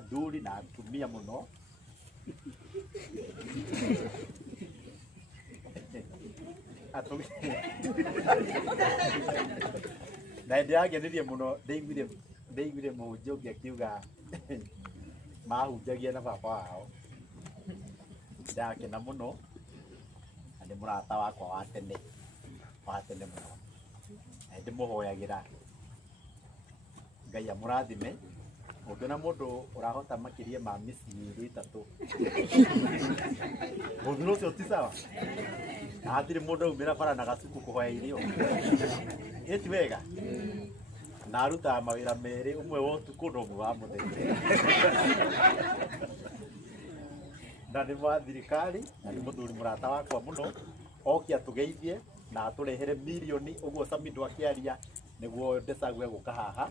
Nduri na atumia muno na ndiagenirie muno ndeiguire munjoki akiuga mahunjagia na baba wao ndakena muno na ndi murata wakwa wa tene muno ndimuhoyagira Ngai amurathime mundu na mundu urahota makiria ma misi 3 mundu ucio ti sawa atiri mundu umira bara na gacuku kuhoya irio eti wega naruta mawira meri umwe wa utuku na umwe wa muthenya na ni mwa thirikari na ni muthuri murata wakwa muno okia tugeithie na aturehere milioni uguo Samido akiaria niguo ndecagwe guka haha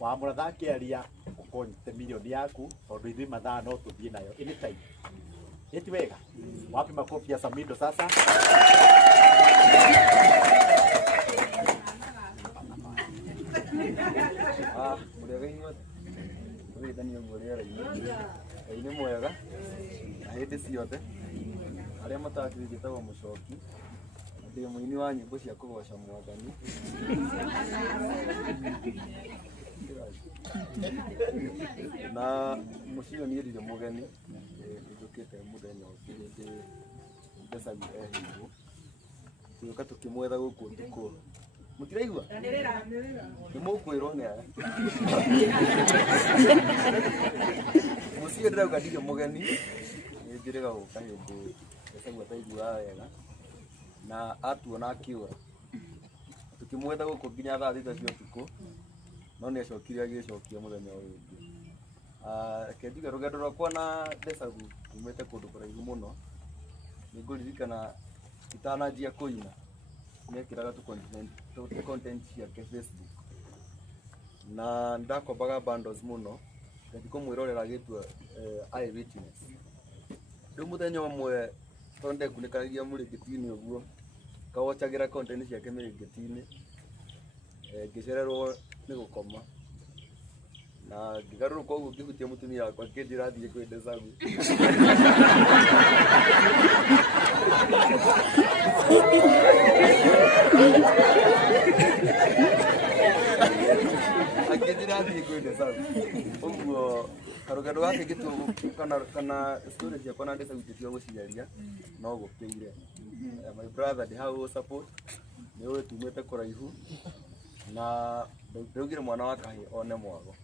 wa muratha akiaria ukonyite milioni yaku tondu ithui mathaa no tuthie nayo anytime eti wega wapi makofi ya Samido sasa murega inyo withania ngorera ine mwega ahete ciothe aria matakirigitagwo mucoki ndi muini wa nyimbo cia kugoca Mwathani na mucio ni rire mugeni ndukite muthenya ukirinde ndesagi ehingo tuka tukimwetha guku ntuko mutiraigua ni mukwirwo ni aya mucio ndirauga ndire mugeni ndirega guka hindi ndesagi ataigua wega na atuona akiura tukimwetha guku nginya thaa 6 cia utuku no ni acokire agicokia muthenya uyu ungi kendiga rugendo rwakwa na Ndesagu umete kundu kuraihu muno ninguririkana itanajia kuina nekiraga tu content ciake Facebook na ndakombaga bundles muno ngathiko mwirorera gitwa Eyewitness riu muthenya umwe tonde kunikaragia murigitini uguo kawochagira content ciake mirigitini ngicererwo ni gukoma na ngigaruruka uguo ngihutia mutumia wakwa nginjira thie kwi Ndesagu akinjira thie kwi Ndesagu uguo karugendo gake gitu kana story ciakwa na Ndesagu tio guciaria no gukiire my brother the how support ni wewe tumete kuraihu na ndugire mwana wa kahi one mwago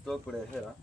ndio kurehera